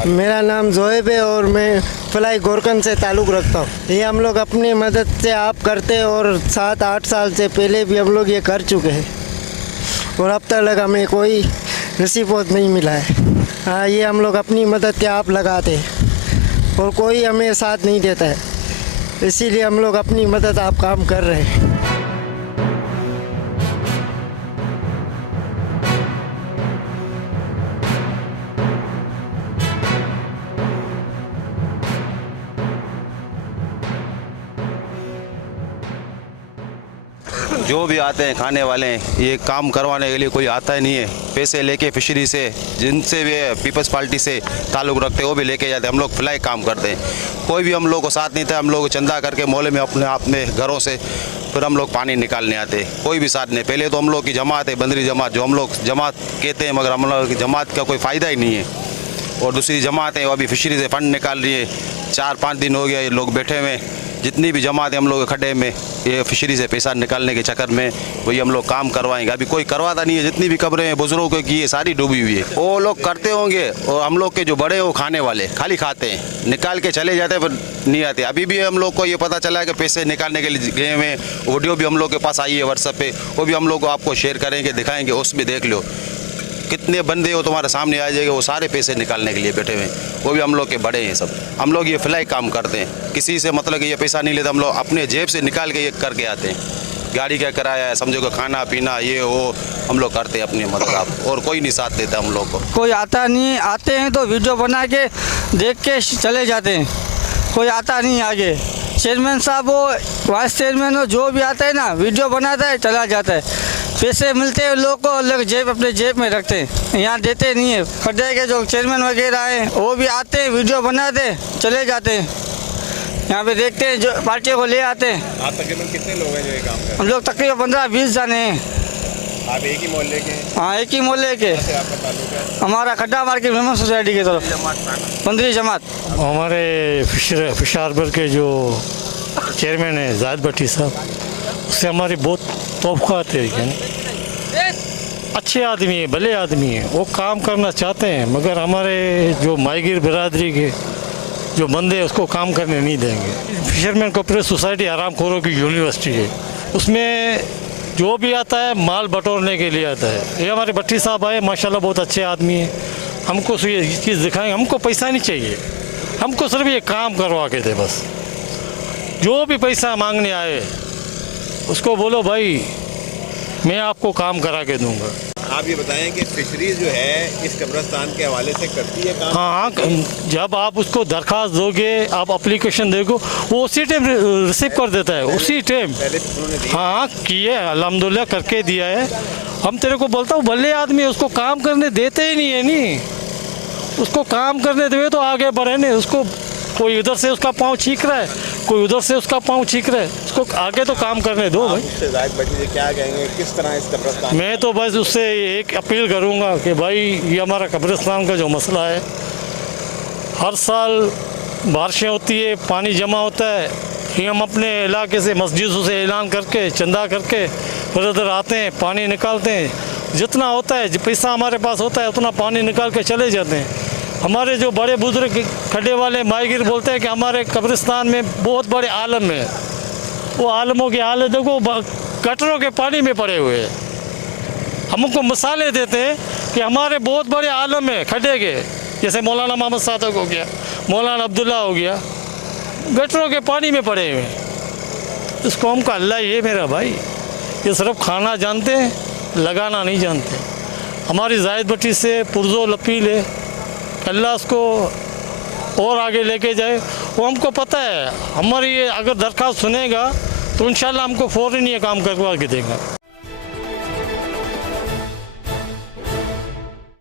मेरा नाम जोएब है और मैं फलाई गोरकन से ताल्लुक़ रखता हूँ। ये हम लोग अपनी मदद से आप करते हैं और 7-8 साल से पहले भी हम लोग ये कर चुके हैं और अब तक हमें कोई रिसीवत नहीं मिला है। हाँ, ये हम लोग अपनी मदद के आप लगाते हैं और कोई हमें साथ नहीं देता है, इसीलिए हम लोग अपनी मदद आप काम कर रहे हैं। जो भी आते हैं खाने वाले हैं, ये काम करवाने के लिए कोई आता ही नहीं है। पैसे लेके फिशरी से, जिनसे भी पीपल्स पार्टी से ताल्लुक़ रखते हैं वो भी लेके जाते हैं। हम लोग फ्लाई काम करते हैं, कोई भी हम लोग को साथ नहीं था। हम लोग चंदा करके मोहल्ले में अपने घरों से फिर हम लोग पानी निकालने आते हैं, कोई भी साथ नहीं। पहले तो हम लोग की जमात है बंदरी जमात, जो हम लोग जमात कहते हैं, मगर हम लोग की जमात का कोई फ़ायदा ही नहीं है। और दूसरी जमात है वो अभी फिशरी से फ़ंड निकाल रही है। 4-5 दिन हो गया ये लोग बैठे हुए। जितनी भी जमात है हम लोग खड्डे में ये फिशरी से पैसा निकालने के चक्कर में वही हम लोग काम करवाएंगे। अभी कोई करवाता नहीं है। जितनी भी कब्रें हैं बुजुर्गों की ये सारी डूबी हुई है। वो लोग करते होंगे और हम लोग के जो बड़े हैं वो खाने वाले खाली खाते हैं, निकाल के चले जाते हैं पर नहीं आते। अभी भी हम लोग को ये पता चला है कि पैसे निकालने के लिए गए हुए। वीडियो भी हम लोग के पास आई है व्हाट्सएप पे, वो भी हम लोग को आपको शेयर करेंगे, दिखाएंगे, उसमें देख लो कितने बंदे हो तुम्हारे सामने आ जाएगा। वो सारे पैसे निकालने के लिए बैठे हुए हैं, वो भी हम लोग के बड़े हैं सब। हम लोग ये फ्लाई काम करते हैं, किसी से मतलब कि ये पैसा नहीं लेते। हम लोग अपने जेब से निकाल के ये करके आते हैं। गाड़ी का किराया है, समझो कि खाना पीना ये वो हम लोग करते हैं अपनी मदद आप, और कोई नहीं साथ देता हम लोग को। कोई आता नहीं, आते हैं तो वीडियो बना के देख के चले जाते हैं, कोई आता नहीं आगे। चेयरमैन साहब वो वाइस चेयरमैन हो जो भी आता है ना, वीडियो बनाता है चला जाता है। पैसे मिलते हैं लोग को अलग जेब अपने जेब में रखते हैं, यहाँ देते नहीं है। खड्डे के जो चेयरमैन वगैरह हैं वो भी आते हैं, वीडियो बनाते हैं चले जाते हैं। यहाँ पे देखते हैं जो पार्टी को ले आते हैं। आप तकरीबन कितने लोग हैं जो ये काम कर रहे हैं? हम लोग तकरीबन 15-20 जने हैं। आप एक ही मोहल्ले के हैं? हाँ, एक ही मोहल्ले के। कैसे आपका ताल्लुक है? हमारा खड्डा मार्केट मेमन सोसाइटी की तरफ बंदरी जमात। हमारे फिश हार्बर के जो चेयरमैन है जाहिद भट्टी साहब, उससे हमारी बहुत तोफ़ात है। अच्छे आदमी है, भले आदमी है, वो काम करना चाहते हैं, मगर हमारे जो माईगिर बिरादरी के जो बंदे हैं उसको काम करने नहीं देंगे। फिशरमैन कोऑपरेटिव सोसाइटी आरामखोरों की यूनिवर्सिटी है, उसमें जो भी आता है माल बटोरने के लिए आता है। ये हमारे भट्टी साहब आए, माशाल्लाह बहुत अच्छे आदमी हैं। हमको ये चीज़ दिखाएंगे, हमको पैसा नहीं चाहिए, हमको सिर्फ ये काम करवा के दे बस। जो भी पैसा मांगने आए उसको बोलो भाई मैं आपको काम करा के दूंगा। आप ये बताएं कि फिशरीज जो है इस कब्रिस्तान के हवाले से करती है काम? हाँ, जब आप उसको दरख्वास्त दोगे, आप एप्लीकेशन दोगे, वो उसी टाइम रिसीव कर देता है, उसी टाइम। पहले उन्होंने दिया? हाँ किए, अल्हम्दुलिल्लाह करके दिया है। हम तेरे को बोलता हूँ भले आदमी उसको काम करने देते ही नहीं है। नहीं, उसको काम करने दे तो आगे बढ़े। नहीं, उसको कोई इधर से उसका पाँव छींक रहा है, कोई उधर से उसका पाँव छींक रहा है, उसको आगे तो काम करने दो भाई। जाहिद भट्टी से क्या कहेंगे, किस तरह इस कब्रिस्तान? मैं तो बस उससे एक अपील करूंगा कि भाई ये हमारा कब्रिस्तान का जो मसला है, हर साल बारिशें होती है, पानी जमा होता है, ये हम अपने इलाके से मस्जिदों से ऐलान करके चंदा करके फिर उधर आते हैं, पानी निकालते हैं। जितना होता है पैसा हमारे पास होता है उतना पानी निकाल के चले जाते हैं। हमारे जो बड़े बुजुर्ग खड्डे वाले माईगिर बोलते हैं कि हमारे कब्रिस्तान में बहुत बड़े आलम है, वो आलमों की हालत देखो, गटरों के पानी में पड़े हुए हैं। हमको मिसालें देते हैं कि हमारे बहुत बड़े आलम है खड्डे के, जैसे मौलाना मोहम्मद सादक हो गया, मौलाना अब्दुल्ला हो गया, गटरों के पानी में पड़े हुए हैं। इस कौम का अल्लाह ये मेरा भाई, ये सिर्फ खाना जानते हैं, लगाना नहीं जानते। हमारी जाहिद भट्टी से पुरजोर अपील है, अल्लाह उसको और आगे लेके जाए। वो हमको पता है, हमारी ये अगर दरख्वास्त सुनेगा तो इंशाल्लाह हमको फ़ौरन ये काम करवा के देगा।